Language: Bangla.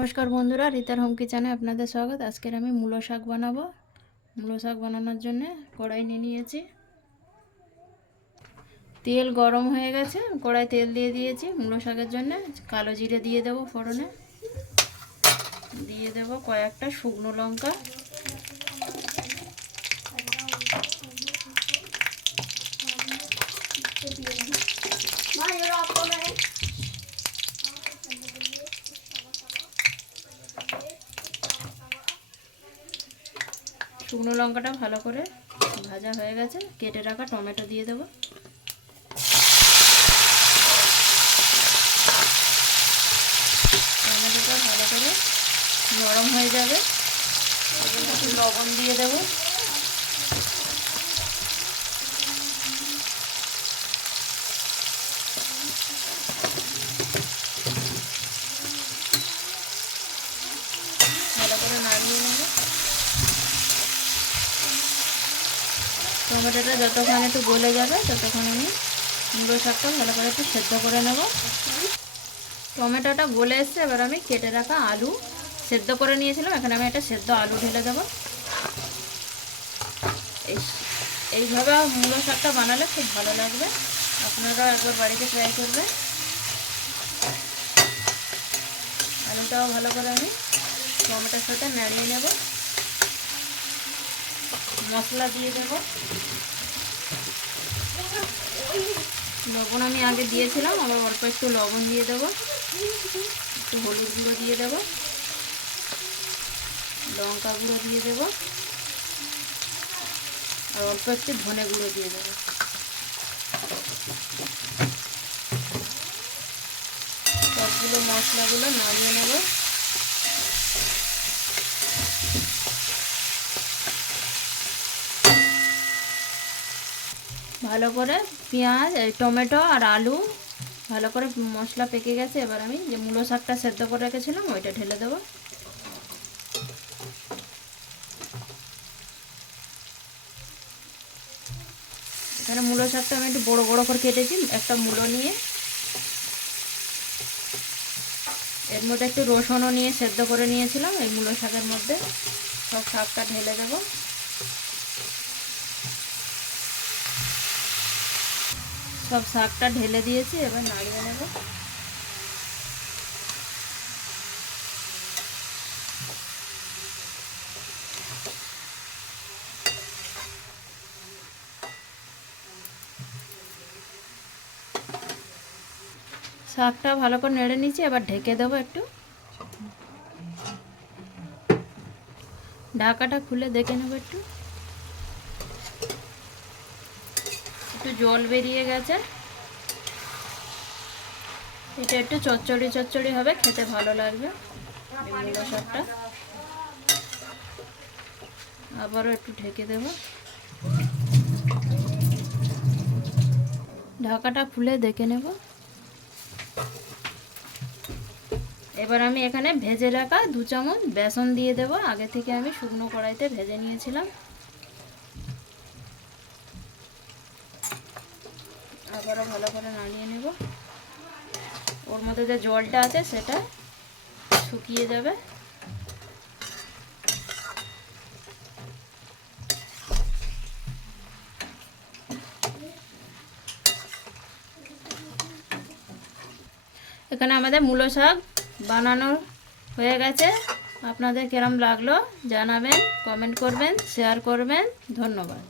নমস্কার বন্ধুরা, রিতার হোম কিচেনে আপনাদের স্বাগত। আজকের আমি মূলো শাক বানাবো। মূলো শাক বানানোর জন্য কড়াই নিয়ে নিয়েছি। তেল গরম হয়ে গেছে, কড়াই তেল দিয়ে দিয়েছি। মূলো শাকের জন্য কালো জিরে দিয়ে দেবো ফোড়নে, দিয়ে দেবো কয়েকটা শুকনো লঙ্কা, শুকনো লঙ্কাটা ভালো করে ভাজা হয়ে গেছে। কেটে রাখা টমেটো দিয়ে দেবো। টমেটোটা ভালো করে নরম হয়ে যাবে, একটু লবণ দিয়ে দেবো। ভালো করে নাড়িয়ে নেব। টমেটোটা যতক্ষণ একটু গলে যাবে ততক্ষণ আমি মূলো শাকটা ভালো করে একটু সেদ্ধ করে নেব। টমেটোটা গলে এসছে, এবার আমি কেটে রাখা আলু সেদ্ধ করে নিয়েছিলাম, এখানে আমি একটা সেদ্ধ আলু ঢেলে দেবো। এইভাবে মূলো শাকটা বানালে খুব ভালো লাগবে, আপনারাও একবার বাড়িতে ট্রাই করবেন। আলুটাও ভালো করে আমি টমেটোর সাথে নাড়িয়ে নেব। মশলা দিয়ে দেব। লবণ আমি আগে দিয়েছিলাম, আবার অল্প একটু লবণ দিয়ে দেবো। একটু হলুদ গুঁড়ো দিয়ে দেবো, লঙ্কা গুঁড়ো দিয়ে দেবো, আর অল্প একটু ধনে গুঁড়ো দিয়ে দেবো। সবগুলো মশলাগুলো নাড়িয়ে নেব। ভালো করে পেঁয়াজ, টমেটো আর আলু ভালো করে মশলা পেকে গেছে। এবার আমি যে মূলো শাকটা সেদ্ধ করে রেখেছিলাম ওইটা ঢেলে দেবো। এখানে মূলো শাকটা আমি একটু বড় বড় করে কেটেছি। একটা মূলো নিয়ে এর মধ্যে একটু রসুনও নিয়ে সেদ্ধ করে নিয়েছিলাম, এই মূলো শাকের মধ্যে সব শাকটা ঢেলে দেব। সব শাকটা ঢেলে দিয়েছি, এবার নাড়িয়ে নেব। শাকটা ভালো করে নেড়ে নিচ্ছি, এবার ঢেকে দেবো। একটু ঢাকাটা খুলে দেখে নেব। একটু একটু জল বেরিয়ে গেছে। এটা একটু চচ্চড়ি চচ্চড়ি হবে, খেতে ভালো লাগবে মূলো শাকটা। আবারও একটু ঢেকে দেব। ঢাকাটা খুলে দেখে নেব। এবার আমি এখানে ভেজে রাখা 2 চামচ বেসন দিয়ে দেব। আগে থেকে আমি শুকনো কড়াইতে ভেজে নিয়েছিলাম। আবারও ভালো করে নাড়িয়ে নেব। ওর মধ্যে যে জলটা আছে সেটা শুকিয়ে যাবে। এখানে আমাদের মূলো শাক বানানো হয়ে গেছে। আপনাদের কেরম লাগলো জানাবেন, কমেন্ট করবেন, শেয়ার করবেন। ধন্যবাদ।